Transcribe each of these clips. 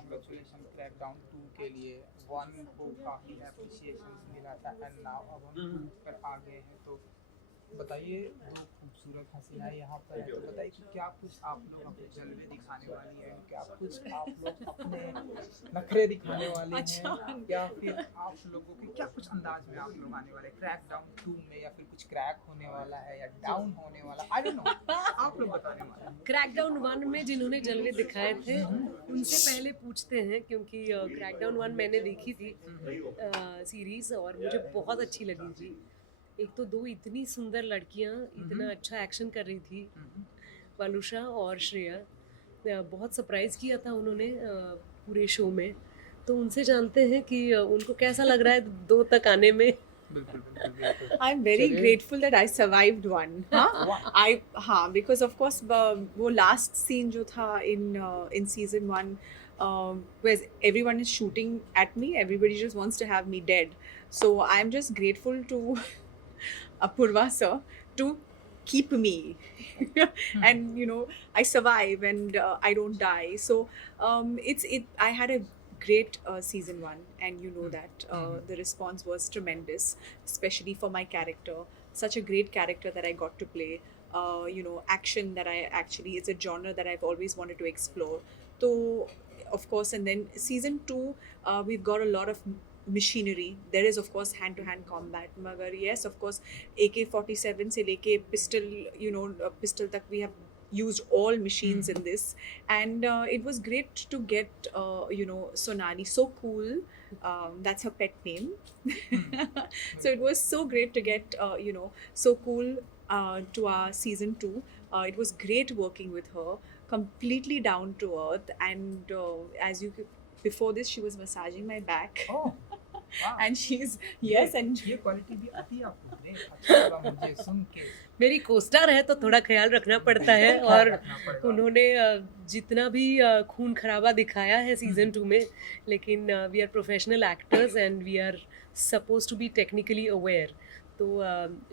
Congratulation crackdown 2 के लिए। 1 को काफ़ी एप्रिसिएशन मिला था एंड नाउ अब हम 2 पर आ गए हैं, तो बताइए, दो खूबसूरत हसीनाएं यहाँ पर हैं, तो बताइए कि क्या कुछ आप लोग अपने जलवे दिखाने वाली हैं, क्या कुछ आप लोग अपने नखरे दिखाने वाले हैं, या फिर आप लोगों के क्या कुछ अंदाज में आप लोग आने वाले क्रैकडाउन 2 में, या फिर कुछ क्रैक होने वाला है या डाउन होने वाला, आई डोंट नो, आप लोग बताने वाले हैं। क्रैकडाउन 1 में जिन्होंने जलवे दिखाए थे उनसे पहले पूछते हैं, क्योंकि क्रैकडाउन 1 मैंने देखी थी सीरीज और मुझे बहुत अच्छी लगी थी। एक तो दो इतनी सुंदर लड़कियां इतना अच्छा एक्शन कर रही थी, वालुषा और श्रेया। बहुत सरप्राइज किया था उन्होंने पूरे शो में। तो उनसे जानते हैं कि उनको कैसा लग रहा है 2 तक आने में। I'm very grateful that I survived 1. हाँ, because of course वो last scene जो था in season 1, where everyone is shooting at me, everybody just wants to have me dead. So I'm just grateful to Apurva sir to keep me and I survive and I don't die. So I had a great season 1, and that the response was tremendous, especially for my character. Such a great character that I got to play. Action that it's a genre that I've always wanted to explore. So of course, and then season 2, we've got a lot of machinery. There is of course hand-to-hand combat, magar yes, of course, AK-47 se leke pistol, pistol tak we have used all machines in this, and it was great to get Sonali, so cool, that's her pet name. So it was so great to get so cool to our season 2. It was great working with her, completely down to earth, and as you before this she was massaging my back. Wow. And she's yes, and ये quality भी आती है आपको? नहीं, अच्छा लगा मुझे सुन के। मेरी कोस्टार है तो थोड़ा ख्याल रखना पड़ता है, और उन्होंने जितना भी खून खराबा दिखाया है सीजन 2 में, लेकिन we are professional actors and we are suppose to be technically aware. तो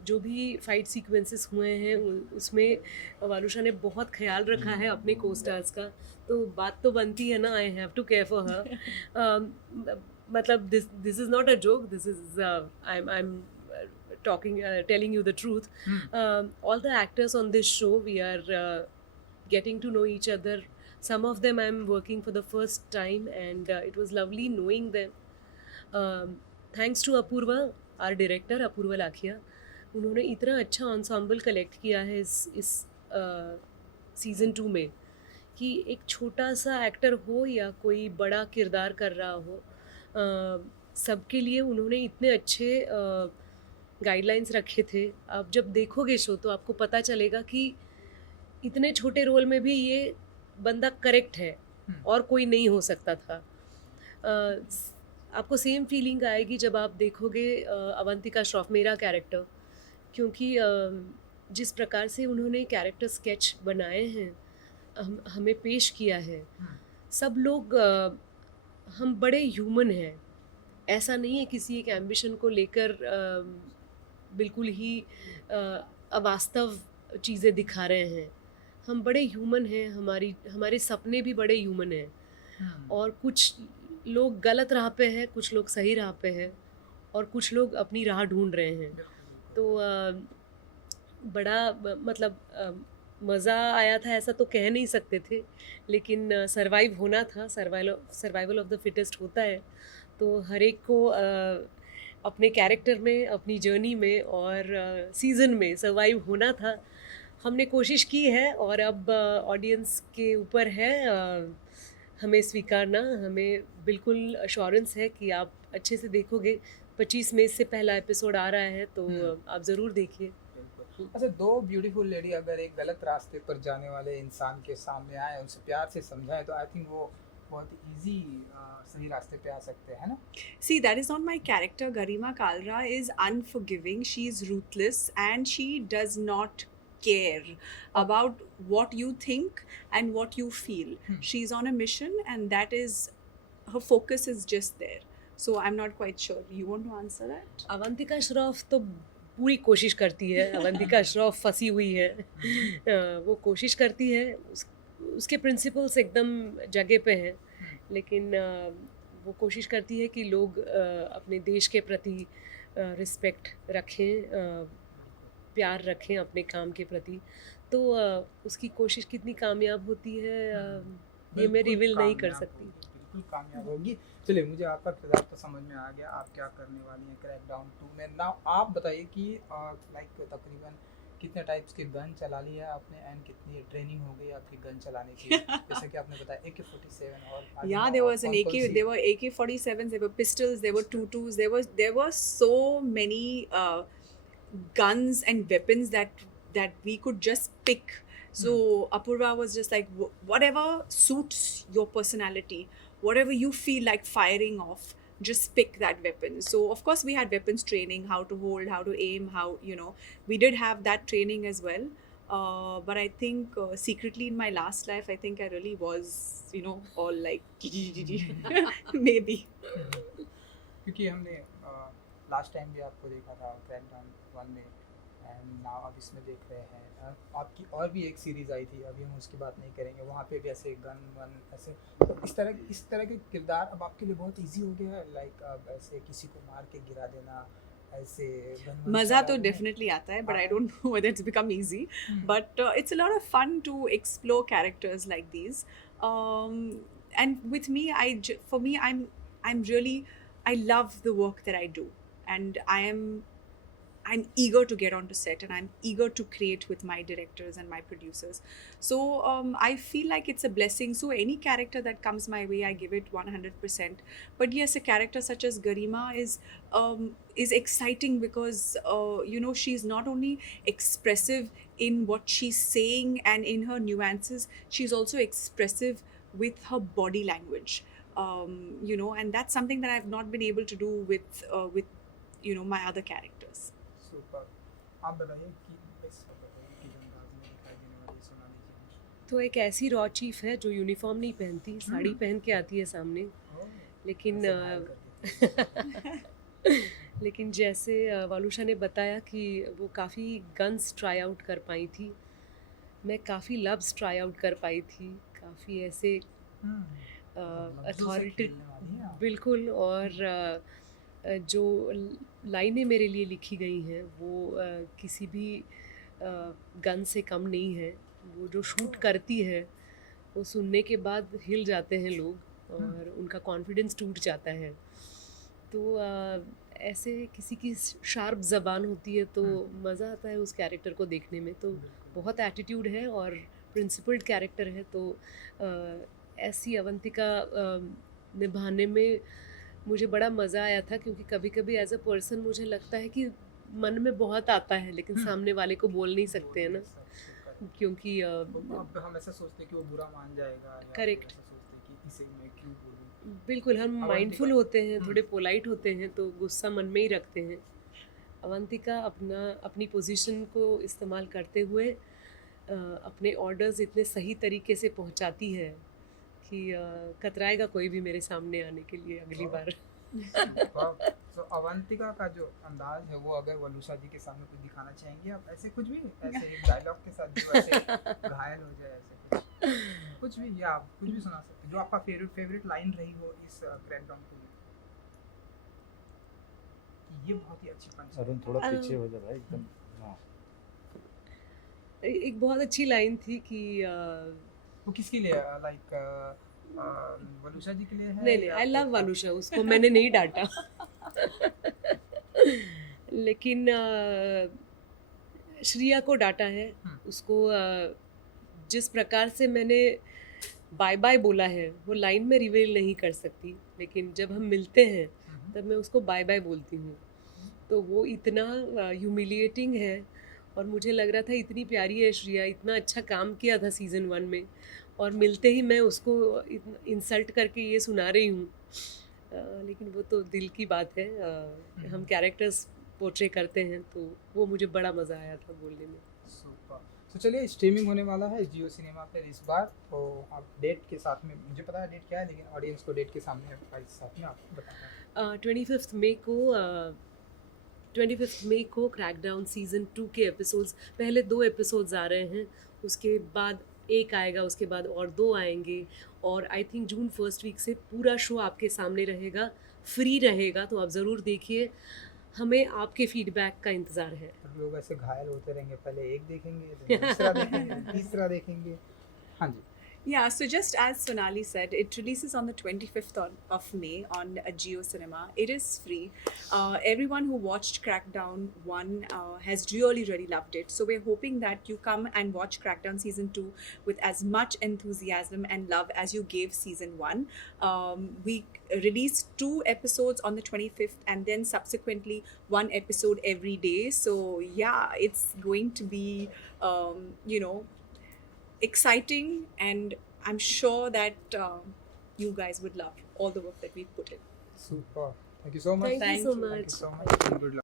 जो भी फाइट सीक्वेंसेस हुए हैं उसमें वालुषा ने बहुत ख्याल रखा है अपने कोस्टार्स का। तो बात तो बनती है ना, I have to care for her. मतलब this is not a joke, this is I am telling you the truth. All the actors on this show, we are getting to know each other. Some of them I'm working for the first time, and it was lovely knowing them. Thanks to Apurva, our director Apurva Lakhia. उन्होंने इतना अच्छा ensemble collect किया है इस season 2 में, कि एक छोटा सा एक्टर हो या कोई बड़ा किरदार कर रहा हो, सबके लिए उन्होंने इतने अच्छे गाइडलाइंस रखे थे। आप जब देखोगे शो तो आपको पता चलेगा कि इतने छोटे रोल में भी ये बंदा करेक्ट है और कोई नहीं हो सकता था। आपको सेम फीलिंग आएगी जब आप देखोगे अवंतिका श्रॉफ, मेरा कैरेक्टर, क्योंकि जिस प्रकार से उन्होंने कैरेक्टर स्केच बनाए हैं, हमें पेश किया है, सब लोग हम बड़े ह्यूमन हैं। ऐसा नहीं है किसी एक एम्बिशन को लेकर बिल्कुल ही अवास्तव चीज़ें दिखा रहे हैं। हम बड़े ह्यूमन हैं, हमारे सपने भी बड़े ह्यूमन हैं, और कुछ लोग गलत राह पे हैं, कुछ लोग सही राह पे हैं, और कुछ लोग अपनी राह ढूंढ रहे हैं। तो बड़ा मतलब मज़ा आया था, ऐसा तो कह नहीं सकते थे, लेकिन सर्वाइव होना था, सर्वाइवल ऑफ द फिटेस्ट होता है। तो हर एक को अपने कैरेक्टर में, अपनी जर्नी में और सीज़न में सर्वाइव होना था। हमने कोशिश की है, और अब ऑडियंस के ऊपर है हमें स्वीकारना। हमें बिल्कुल अश्योरेंस है कि आप अच्छे से देखोगे। 25 मई से पहला एपिसोड आ रहा है, तो आप ज़रूर देखिए। अच्छा, दो ब्यूटीफुल लेडी अगर एक गलत रास्ते पर जाने वाले इंसान के सामने आए, उनसे प्यार से समझाएं, तो आई थिंक वो बहुत इजी सही रास्ते पे आ सकते हैं ना। See, that is not my character. Garima Kalra is unforgiving. She is ruthless, and she does not care about what you think and what you feel. She's on a mission, and that is her focus is just there. So I'm not quite sure. You want to answer that? Avantika Shroff तो पूरी कोशिश करती है। अवंतिका श्रॉफ फंसी हुई है, वो कोशिश करती है, उसके प्रिंसिपल्स एकदम जगह पे हैं, लेकिन वो कोशिश करती है कि लोग अपने देश के प्रति रिस्पेक्ट रखें, प्यार रखें अपने काम के प्रति। तो उसकी कोशिश कितनी कामयाब होती है ये मैं रिवील नहीं कर सकती। बिल्कुल कामयाब होगी। चलिए, मुझे आपका किरदार तो समझ में आ गया, आप क्या करने वाली हैं क्रैकडाउन 2 में। नाउ आप बताइए कि लाइक तकरीबन कितने टाइप्स के गन चला लिया है आपने एंड कितनी ट्रेनिंग हो गई आपकी गन चलाने की? जैसे कि आपने बताया AK-47 और Yeah, there was an AK. There were AK-47s. There were pistols. There were 22s. There were so many guns and weapons that we could just pick. So Apurva was just like, whatever suits your personality, whatever you feel like firing off, just pick that weapon. So of course we had weapons training, how to hold, how to aim, how, we did have that training as well. But I think secretly in my last life, I think I really was, all like maybe. क्योंकि हमने last time भी आपको देखा था crackdown 1 में and now अब इसमें देख रहे हैं। आपकी और भी एक सीरीज़ आई थी, अभी हम उसकी बात नहीं करेंगे, वहाँ पे भी ऐसे गन वन ऐसे इस तरह के किरदार अब आपके लिए बहुत इजी हो गया है, लाइक अब ऐसे किसी को मार के गिरा देना, ऐसे मज़ा तो डेफिनेटली आता है, but I don't know whether it's become easy, but it's a lot of fun to explore characters like these, and with me, for me, I'm really, I love the work that I do, and I'm eager to get onto set, and I'm eager to create with my directors and my producers. So I feel like it's a blessing. So any character that comes my way, I give it 100%. But yes, a character such as Garima is exciting because she's not only expressive in what she's saying and in her nuances, she's also expressive with her body language. And that's something that I've not been able to do with my other characters. Super. आप बताइए कि इस की जो अंदाज में दिखाई देने वाली सुना लीजिए। तो एक ऐसी रॉ चीफ है जो यूनिफॉर्म नहीं पहनती, साड़ी पहन के आती है सामने, लेकिन लेकिन जैसे वालुषा ने बताया कि वो काफ़ी गन्स ट्राई आउट कर पाई थी, मैं काफ़ी लव्स ट्राई आउट कर पाई थी, काफ़ी ऐसे अथॉरिटी, बिल्कुल। और जो लाइनें मेरे लिए लिखी गई हैं वो किसी भी गन से कम नहीं है। वो जो शूट करती है वो सुनने के बाद हिल जाते हैं लोग और उनका कॉन्फिडेंस टूट जाता है। तो ऐसे किसी की शार्प ज़बान होती है तो मज़ा आता है उस कैरेक्टर को देखने में। तो बहुत एटीट्यूड है और प्रिंसिपल्ड कैरेक्टर है, तो ऐसी अवंतिका निभाने में मुझे बड़ा मज़ा आया था, क्योंकि कभी कभी एज अ पर्सन मुझे लगता है कि मन में बहुत आता है लेकिन सामने वाले को बोल नहीं सकते हैं ना, क्योंकि हम ऐसा सोचते हैं कि वो बुरा मान जाएगा, करेक्ट, सोचते हैं कि इसे मैं क्यों बोलूं। बिल्कुल, हम माइंडफुल होते हैं, थोड़े पोलाइट होते हैं, तो गुस्सा मन में ही रखते हैं। अवंतिका अपनी पोजीशन को इस्तेमाल करते हुए अपने ऑर्डर्स इतने सही तरीके से पहुंचाती है कि कतराएगा कोई भी मेरे सामने आने के लिए अगली बार। तो अवंतिका का जो अंदाज है वो अगर वलुषा जी के सामने कुछ दिखाना चाहेंगे आप, ऐसे कुछ भी, ऐसे एक डायलॉग के साथ जो ऐसे घायल हो जाए, ऐसे कुछ भी, या आप कुछ भी सुना सकते हैं जो आपका फेवरेट लाइन रही हो इस क्रैकडाउन में? ये बहुत ही अच्छी पंच। अरुण थोड़ा पीछे हो जा भाई एकदम। हाँ, एक बहुत अच्छी लाइन थी कि वो किसके लिए, लाइक वलुषा जी के लिए है? नहीं, आई लव वलुषा, उसको मैंने नहीं डांटा लेकिन श्रिया को डांटा है। उसको जिस प्रकार से मैंने बाय बाय बोला है वो लाइन में रिवील नहीं कर सकती, लेकिन जब हम मिलते हैं तब मैं उसको बाय बाय बोलती हूँ। तो वो इतना ह्यूमिलिएटिंग है और मुझे लग रहा था इतनी प्यारी है श्रिया, इतना अच्छा काम किया था सीज़न 1 में, और मिलते ही मैं उसको इंसल्ट करके ये सुना रही हूँ। लेकिन वो तो दिल की बात है, हम कैरेक्टर्स पोर्ट्रे करते हैं, तो वो मुझे बड़ा मज़ा आया था बोलने में। सुपर। तो चलिए, स्ट्रीमिंग होने वाला है जियो सिनेमा पर इस बार, तो आप डेट के साथ में, मुझे पता है डेट क्या है, लेकिन ऑडियंस को डेट के सामने साथ में आप बताना। 25 मई को क्रैकडाउन सीज़न 2 के एपिसोड्स, पहले 2 एपिसोड्स आ रहे हैं, उसके बाद एक आएगा, उसके बाद और 2 आएंगे, और I think June first week से पूरा शो आपके सामने रहेगा, फ्री रहेगा, तो आप ज़रूर देखिए। हमें आपके फीडबैक का इंतज़ार है। लोग ऐसे घायल होते रहेंगे, पहले एक देखेंगे, फिर दूसरा देखेंगे, तीसरा देखेंगे। हाँ जी। Yeah, so just as Sonali said, it releases on the 25th of May on Jio Cinema. It is free. Everyone who watched Crackdown 1 has really loved it. So we're hoping that you come and watch Crackdown Season 2 with as much enthusiasm and love as you gave Season 1. We released 2 episodes on the 25th and then subsequently 1 episode every day. So yeah, it's going to be, exciting, and I'm sure that you guys would love all the work that we put in. Super. Thank you so much. Thank you so much. Thank you so much. And good luck.